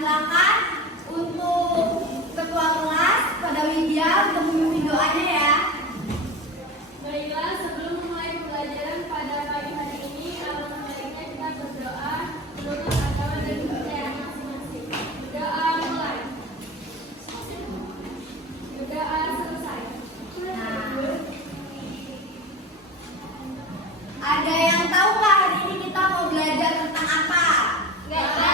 silakan untuk ketua kelas pada Widya untuk memimpin doanya ya. Baiklah, sebelum memulai pembelajaran pada pagi hari ini, alangkah baiknya kita berdoa menurut agama dan kepercayaan masing-masing. Berdoa mulai. Berdoa selesai. Ada yang tahu nggak hari ini kita mau belajar tentang apa? Nggak tahu.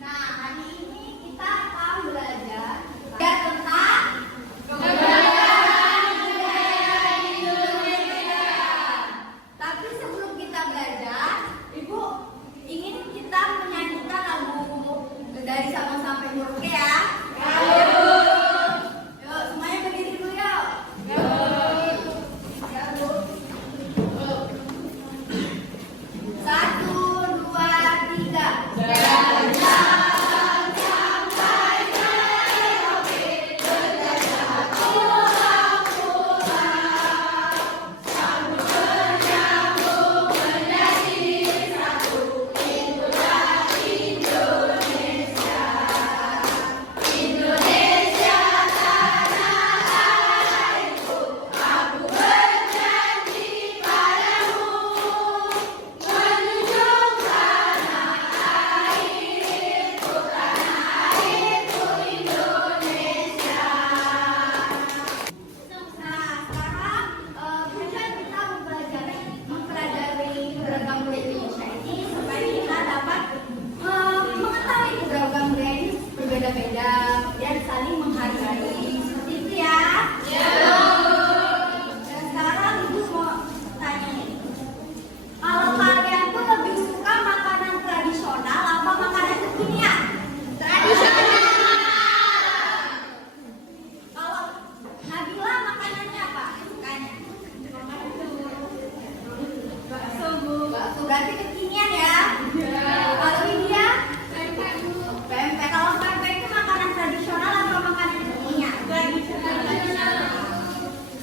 Nah, hari ini kita akan belajar tentang Kebudayaan Indonesia. Tapi sebelum kita belajar, Ibu ingin kita menyanyikan lagu dari Sabang sampai Merauke ya. Yuk, semuanya berdiri dulu yuk. Ya, Bu. 1, 2, 3. Nah, sekarang tujuan kita mempelajari beragam budaya Indonesia ini supaya kita dapat mengetahui beragam budaya ini berbeda-beda dan saling menghargai. Seperti itu ya. Dan sekarang Ibu mau tanya nih. Kalau kalian tuh lebih suka makanan tradisional apa makanan kekinian? Tradisional. Kalau Nabila makanannya apa? Sukanya? Bakso, Bu. Bakso berarti kekinian ya? Kalau India? Pempek, Bu. Pempek. Kalau pempek itu makanan tradisional atau makanan kekinian? Tradisional.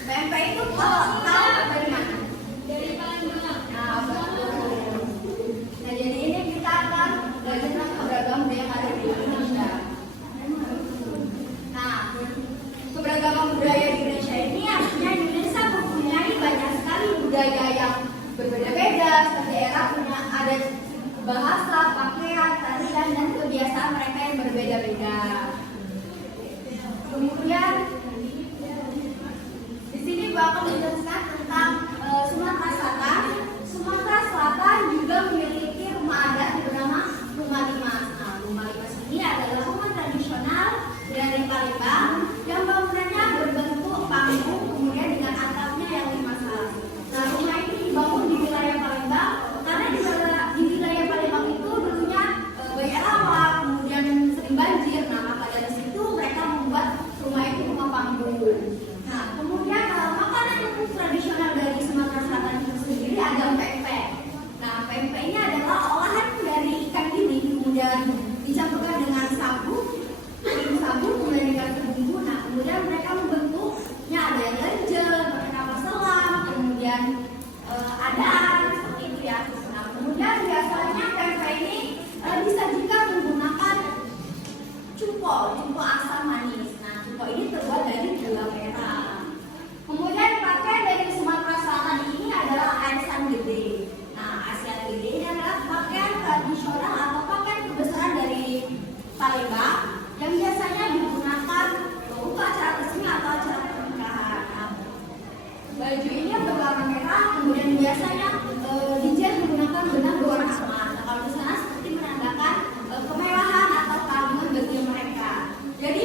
Pempek itu kalau tahu dari mana? Dari Palembang. Nah, betul. Nah, jadi ini kita akan belajar tentang keberagaman budaya yang ada di Indonesia. Nah, keberagaman budaya di Indonesia ini artinya Indonesia mempunyai banyak sekali budaya yang berbeda-beda. Setiap daerah punya adat bahasa, pakaian, tarian, dan kebiasaan mereka yang berbeda-beda. Kemudian di sini Ibu akan menjelaskan tentang Sumatera Selatan. Sumatera Selatan juga memiliki rumah adat yang bernama Rumah Limas. Nah, Rumah Limas ini adalah rumah tradisional dari Palembang yang bangunannya berbentuk panggung, kemudian dengan atapnya yang 5 alas. Nah, rumah ini dibangun di wilayah Palembang karena di wilayah Palembang itu dulunya banyak rawa, kemudian sering banjir. Nah, maka dari situ mereka membuat rumah itu rumah panggung. Nah, kemudian makanan yang tradisional dari Sumatera Selatan itu sendiri ada pempek. Nah, pempek ini adalah olahan dari ikan gili, kemudian dicampurkan dengan sagu, kemudian dikasih bumbu. Nah, kemudian mereka membentuknya ada yang lenjer, pakai kapal selam, kemudian ada seperti itu ya. Nah, kemudian biasanya pempek ini disajikan menggunakan cuko asam manis. Nah, cuko ini terbuat dari gula merah. Kemudian pakaian dari Sumatera Selatan ini adalah arisan gede. Nah, arisan gede ini adalah pakaian tradisional atau pakaian kebesaran dari Palembang yang biasanya digunakan untuk acara resmi atau acara pernikahan. Nah, baju ini berwarna merah, kemudian biasanya dijahit menggunakan benang berwarna emas. Nah, kalau di sana seperti menandakan kemewahan atau keagungan bagi mereka. Jadi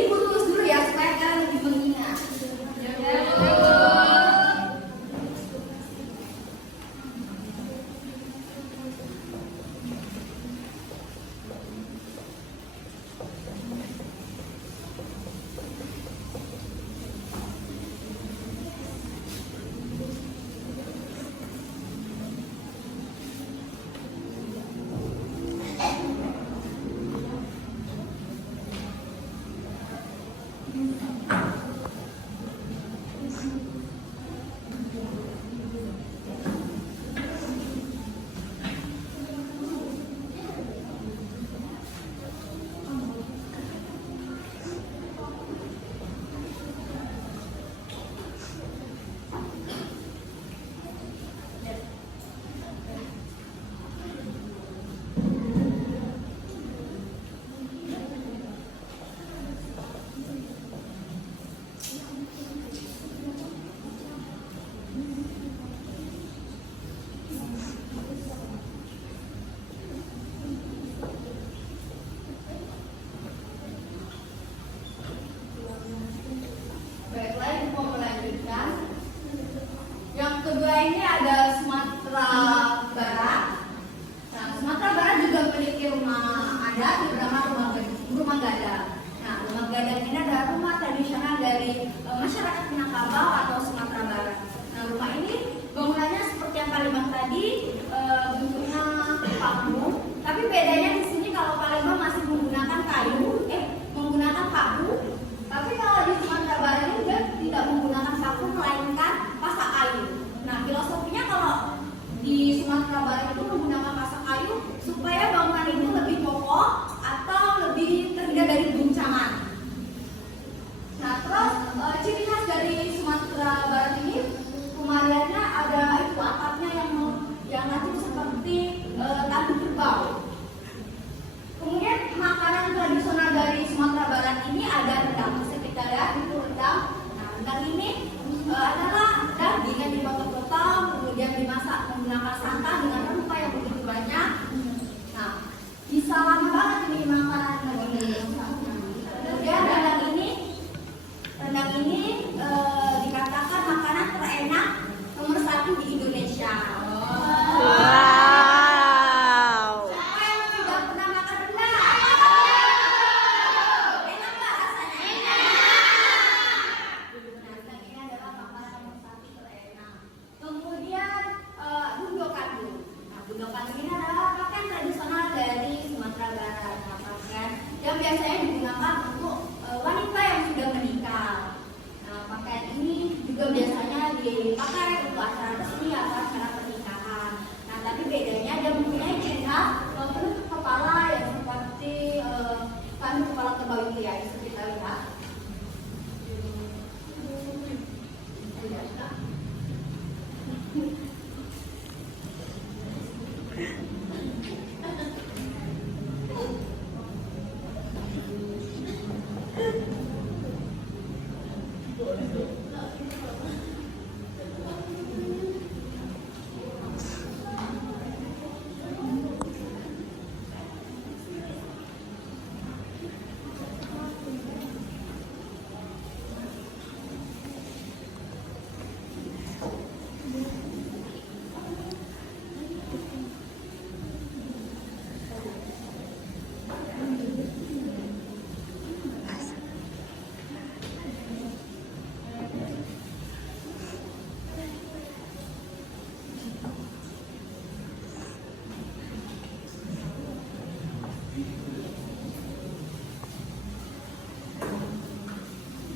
Sumatera Barat juga memiliki rumah adat bernama rumah gadang. Nah, rumah gadang ini adalah rumah tradisional dari masyarakat Minangkabau atau Sumatera Barat. Nah, rumah ini bangunannya seperti yang Palembang tadi, bentuknya paku. Tapi bedanya di sini kalau Palembang masih menggunakan menggunakan paku. Tapi kalau di Sumatera Barat ini dia tidak menggunakan paku melainkan pasak kayu. Nah, filosofinya kalau di Sumatera Barat itu menggunakan pasak kayu supaya bangunan itu lebih kokoh atau lebih terhindar dari guncangan. Nah, terus ciri khas dari Sumatera Barat ini pemandangannya ada itu atapnya yang nanti seperti tanduk kerbau. Kemudian makanan tradisional dari Sumatera Barat ini ada rendang. Bisa kita lihat itu rendang. Nah, rendang ini adalah daging yang dipotong-potong, kemudian dimasak menggunakan santan dengan rempah yang begitu banyak. Nah, bisa lama banget ini makanan ini. Kemudian rendang ini dikatakan makanan terenak nomor 1 di Indonesia. Siapa yang sudah pernah makan rendang? Enak nggak rasanya? Nah, rendang ini adalah makanan nomor 1 terenak. Kemudian bundokandu. Nah, bundokandu ini adalah pakaian tradisional dari Sumatera Barat. Nah, pakaian yang biasanya digunakan untuk wanita yang sudah menikah. Nah, pakaian ini juga biasanya dipakai untuk acara resmi atau acara pernikahan. Nah, tapi bedanya dia mempunyai ciri khas penutup kepala yang seperti tanduk kepala kerbau itu ya, bisa kita lihat.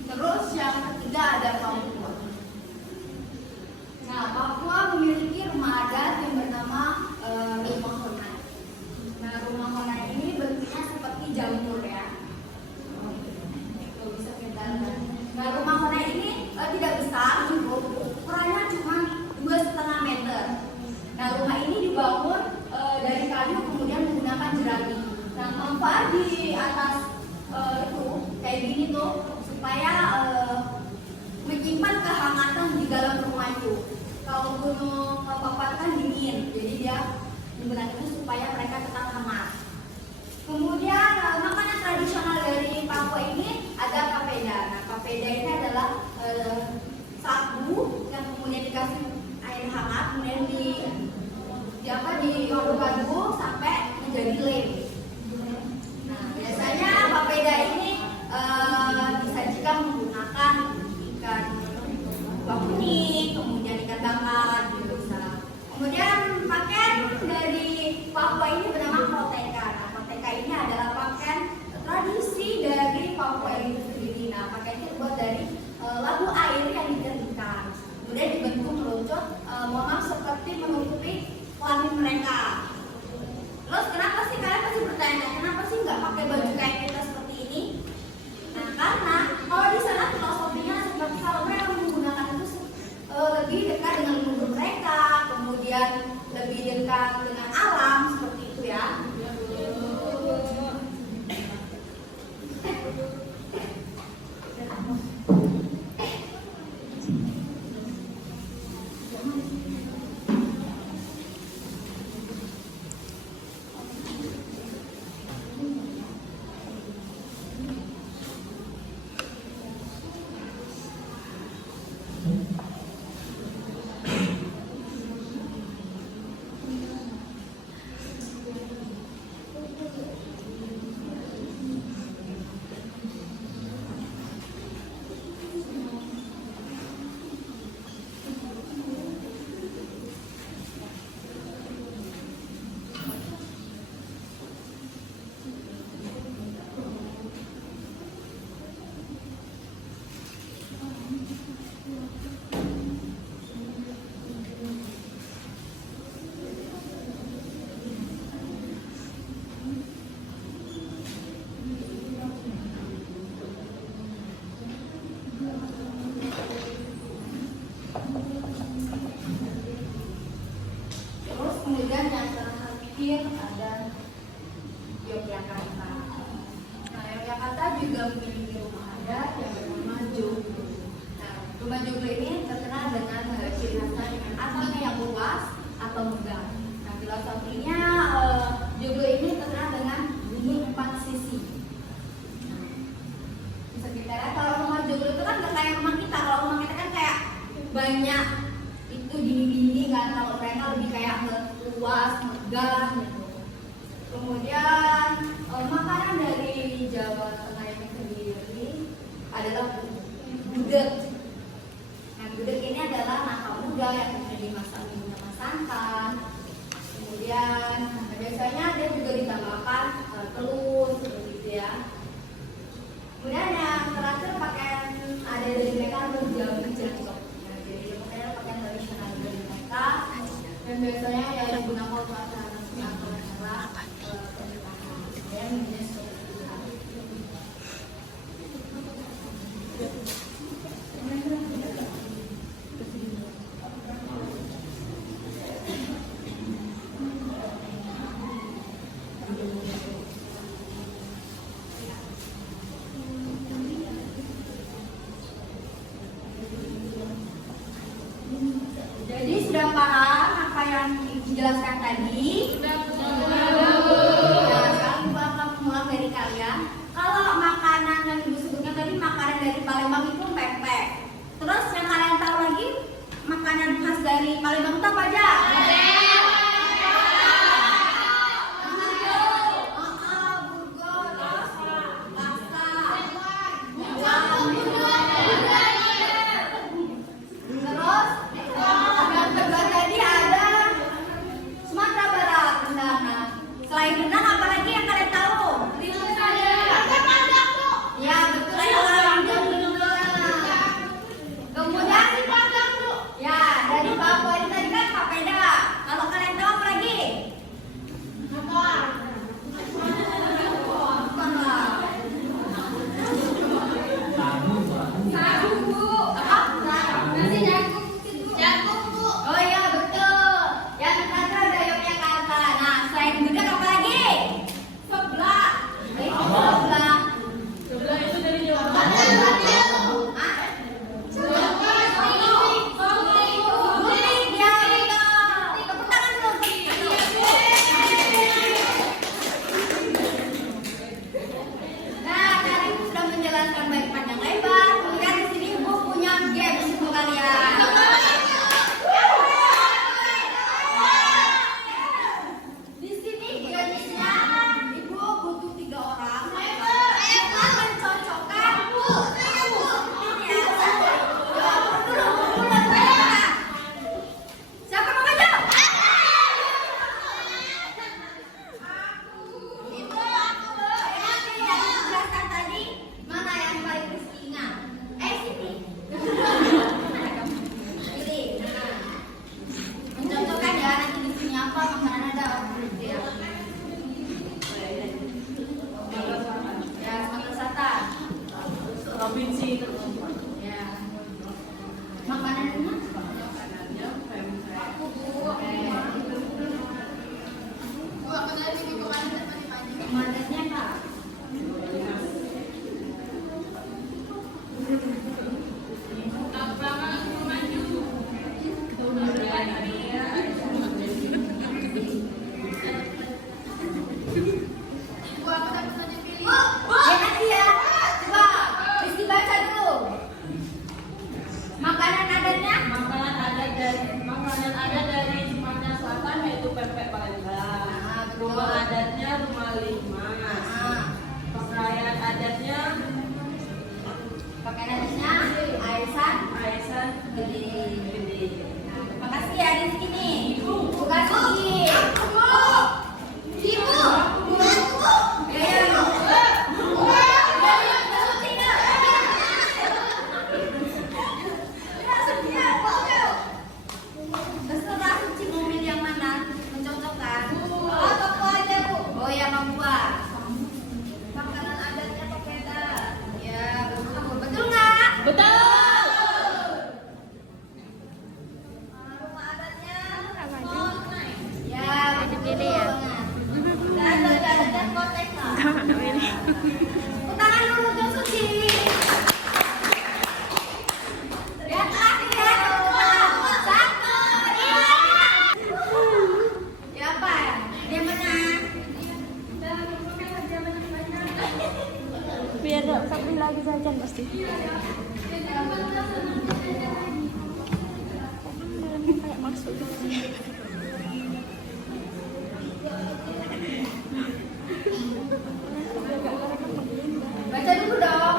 Terus yang ketiga ada Papua. Nah, Papua memiliki rumah adat yang bernama rumah honai. Nah, rumah honai ini bentuknya seperti jamur ya. Tuh, bisa kita lihat. Nah, rumah honai ini tidak besar, ukurannya cuma 2,5 meter. Nah, rumah ini dibangun dari kayu kemudian menggunakan jerami. Nah, manfaat di atas itu kayak gini tuh supaya menyimpan kehangatan di dalam rumah itu. Kalau gunung Papua kan dingin, jadi dia menggunakan itu supaya mereka tetap hangat. Kemudian makanan tradisional dari Papua ini ada papeda. Nah, papeda ini adalah sagu yang kemudian dikasih air hangat, kemudian diaduk-aduk sampai menjadi lem. Nah, biasanya papeda ini disajikan menggunakan ikan kuning, kemudian ikan bakar gitu bisa. Kemudian pakaian dari Papua ini bernama koteka. Nah, koteka ini adalah pakaian tradisi dari Papua itu sendiri. Nah, pakaian itu terbuat dari labu air yang dikeringkan, kemudian dibentuk meluncur, seperti menutupi kelamin mereka. Terus kenapa sih kalian pasti bertanya, kenapa sih nggak pakai baju kayak kita seperti ini? Nah, karena kalau di sana filosofinya seperti kalau mereka menggunakan itu lebih dekat dengan leluhur mereka, kemudian lebih dekat dengan alam seperti itu ya. ada Yogyakarta. Nah, Yogyakarta juga memiliki rumah adat yang bernama joglo. Nah, rumah joglo ini terkenal dengan ciri khasnya dengan atapnya yang luas atau megah. Nah, filosofinya joglo ini terkenal dengan bunyi 4 sisi. Bisa kita lihat kalau rumah joglo itu kan nggak kayak rumah kita. Kalau rumah kita kan kayak banyak itu dinding-dinding kan, kalau mereka lebih kayak luas, megah gitu. Kemudian makanan dari Jawa Tengah ini sendiri adalah gudeg. Nah, gudeg ini adalah nangka muda yang kemudian dimasak menggunakan santan. Kemudian biasanya dia juga ditambahkan telur seperti itu ya. Kemudian yang terakhir pakaian ada dari mereka adalah jamu jangkok. Nah, jadi pakaian tradisional dari mereka dan biasanya ya digunakan untuk acara pernikahan. Dan jadi sudah paham apa yang dijelaskan tadi? Nah, sekarang Ibu akan mengulang dari kalian. Kalau makanan yang Ibu sebutkan tadi makanan dari Palembang itu pempek. Terus yang kalian tahu lagi makanan khas dari Palembang itu apa aja? Selain rendang, apa lagi yang kalian tahu? Ya, betul ya, kemudian ya, dari Papua ini tadi kan papeda. Kalau kalian tahu apa lagi? Oh iya, betul. Yang terakhir ada Yogyakarta. Nah, selain gudeg apa lagi? Seblak. Seblak. Sebelah itu dari Jawa Nah, tadi sudah menjelaskan baik panjang lebar. Kemudian di sini Ibu punya games untuk kalian. Di sini gamesnya Ibu butuh 3 orang. Kita mencocokkan siapa mau maju? Ibu, yang dijelaskan tadi mana yang paling riskingan? Sini. Pilih. Nah, mencocokkan ya nanti di sini apa makanan ada gitu ya. Ya, Sumatera Selatan. provinsi Ya. Makanannya? Komandannya Kak. Ya nanti ya. Coba Rizky baca dulu. Makanan adatnya? makanan adat dari Sumatera Selatan yaitu pempek Palembang. Nah, betul. Rumah adatnya rumah limas. Nah, Pakaian adatnya pakaian adatnya arisan aisan gede. gede. Nah, terima kasih ya Rizky nih. Bukan Rizky. Ibu. Terserah Suci mau milih yang mana? Mencocokkan. Oh ya, membuat. Makanan adatnya papeda. Ya, betul. Betul nggak? Betul. Tidak usah beli lagi jajan pasti. Kayak masuk. Baca dulu dong.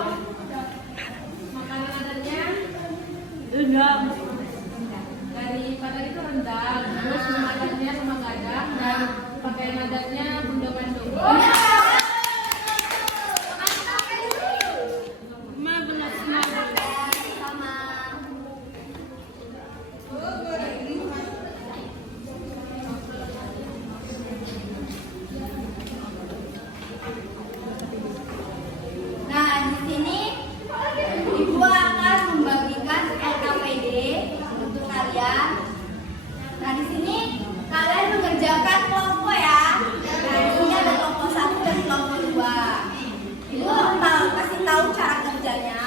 Makanannya Rendang. dari pada itu rendang, terus makanannya sama gadang dan pakai adatnya bundung-bundung. Nah, di sini Ibu akan membagikan LKPD untuk kalian. Nah, di sini kalian mengerjakan kelompok ya. Nah, di sini ada kelompok 1 dan kelompok 2. Ibu kasih tahu cara kerjanya.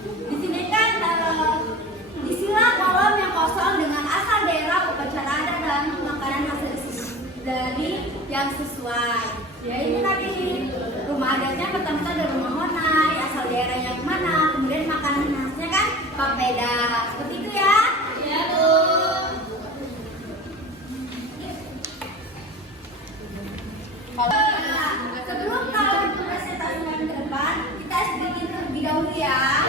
Di sini kan isilah kolom yang kosong dengan asal daerah, upacara adat dan makanan hasil dari yang sesuai. Ya, ini tadi rumah adatnya pertama ada rumah Honai, asal daerah yang mana, kemudian makanan khasnya kan papeda. Seperti itu ya. Ya, tuh. Sebelum kalian presentasikan ke depan, kita sedikit terlebih dahulu ya.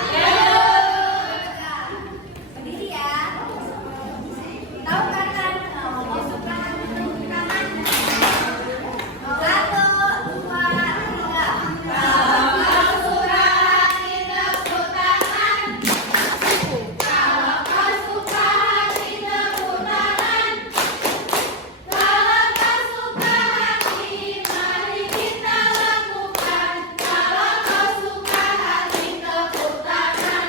Berdiri ya. Tahu kan pasukan tangan? 1, 2, 3. Kalau pasukan kita tepuk tangan. Kalau pasukan kita tepuk tangan. Kalau pasukan hati, mari kita lakukan. Kalau pasukan hati tepuk tangan.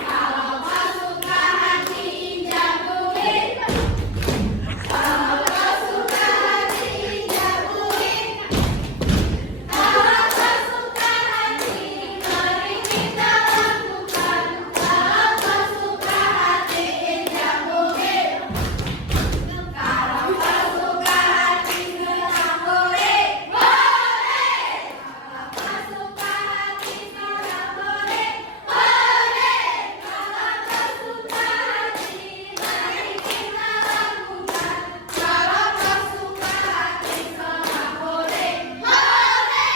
Kalau pasukan hati injak bukit. Kalau pasukan hati injak bukit. Kalau pasukan hati, mari kita lakukan. Kalau pasukan hati injak bukit. Kalau pasukan hati serang boleh, boleh. Kalau pasukan hati serang boleh, boleh. Kalau pasukan hati, mari kita lakukan. Kalau pasukan hati serang boleh, boleh.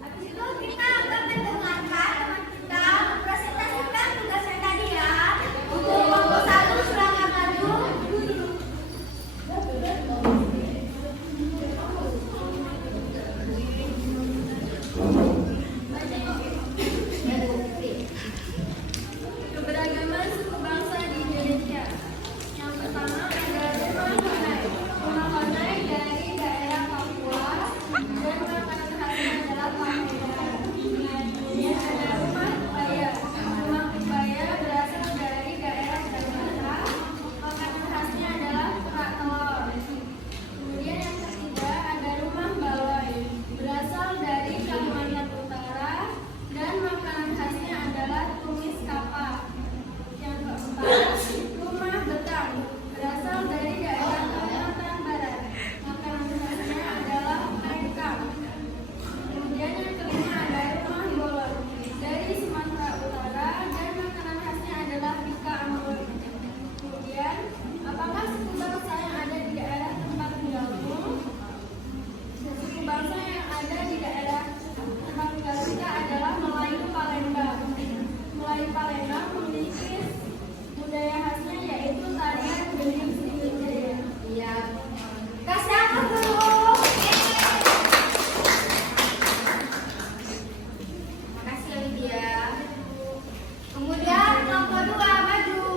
Habis itu kita akan mendengarkan teman kita mempresentasikan tugasnya tadi ya. Untuk kelompok 1 silakan maju. Keberagaman suku bangsa di Indonesia. Yang pertama ada rumah Honai. Rumah Honai dari daerah Papua dan makanan khasnya adalah papeda. Kemudian ada rumah Kebaya. Rumah Kebaya berasal dari daerah Jakarta. Makanan khasnya adalah kerak telur. Kemudian yang ketiga ada rumah Baloi. Berasal dari Kalimantan Utara dan makanan khasnya adalah tumis kapak. Yang keempat, rumah Betang berasal dari daerah Kalimantan Barat. Makanan khasnya adalah ayam. Kemudian yang kelima ada rumah Bolon dari Sumatera Utara dan makanan khasnya adalah bika ambon. Kemudian, apakah suku bangsa yang ada di daerah tempat tinggalmu? Suku bangsa yang ada di daerah tempat tinggal kita adalah Melayu Palembang. Melayu Palembang memiliki budaya khasnya yaitu tarian gending Sriwijaya. Iya. Kasih angkat dulu. Makasih ya Lydia. Kemudian kelompok 2 maju.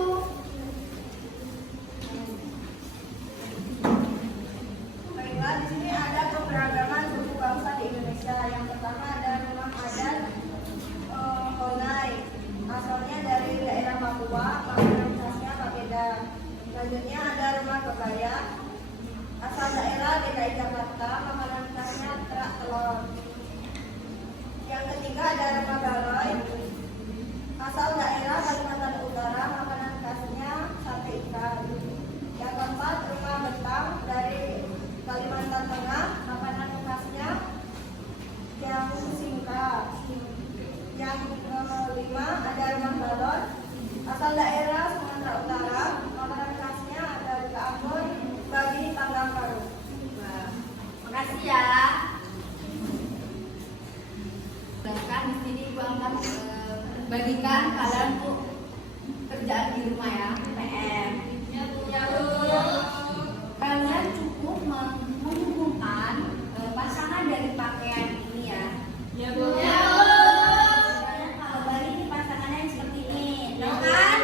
Baiklah, di sini ada keberagaman suku bangsa di Indonesia. Yang pertama ada rumah adat Honai, asalnya dari daerah Papua, makanan khasnya papeda. Selanjutnya ada rumah Kebaya, asal daerah DKI Jakarta, makanan khasnya kerak telur. Yang ketiga ada rumah Baloi, asal daerah Kalimantan Utara, makanan khasnya sate ikan. Yang keempat rumah Betang dari Kalimantan Tengah, makanan khasnya yang kasih ya. Bahkan di sini Ibu akan bagikan kalian untuk kerjaan di rumah ya, PR. Ya, Bu. Kalian cukup menghubungkan pasangan dari pakaian ini ya. Ya, Bu. Ya, Kalian kalau Bali ini pasangannya yang seperti ini, tahu kan?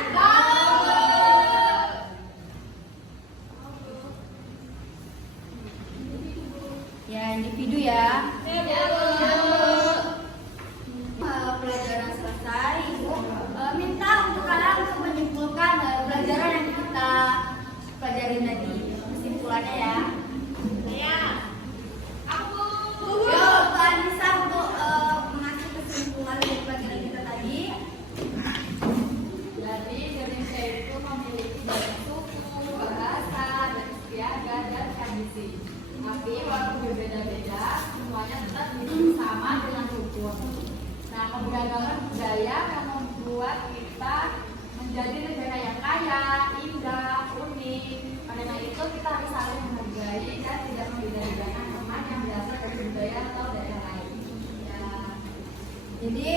Ya, individu ya. Pelajaran selesai, Ibu minta untuk kalian untuk menyimpulkan pelajaran yang kita pelajari tadi. Kesimpulannya ya. Yuk, Kak Anissa untuk mengasih kesimpulan dari pelajaran kita tadi. Jadi Indonesia itu memiliki banyak suku, bahasa, dan istiadat dan tradisi. Tapi walaupun berbeda-beda, semuanya tetap hidup sama dengan rukun. Nah, keberagaman budaya yang membuat kita menjadi negara yang kaya, indah, unik. Karena itu kita harus saling menghargai dan tidak membeda-bedakan teman yang berasal dari budaya atau daerah lain. Jadi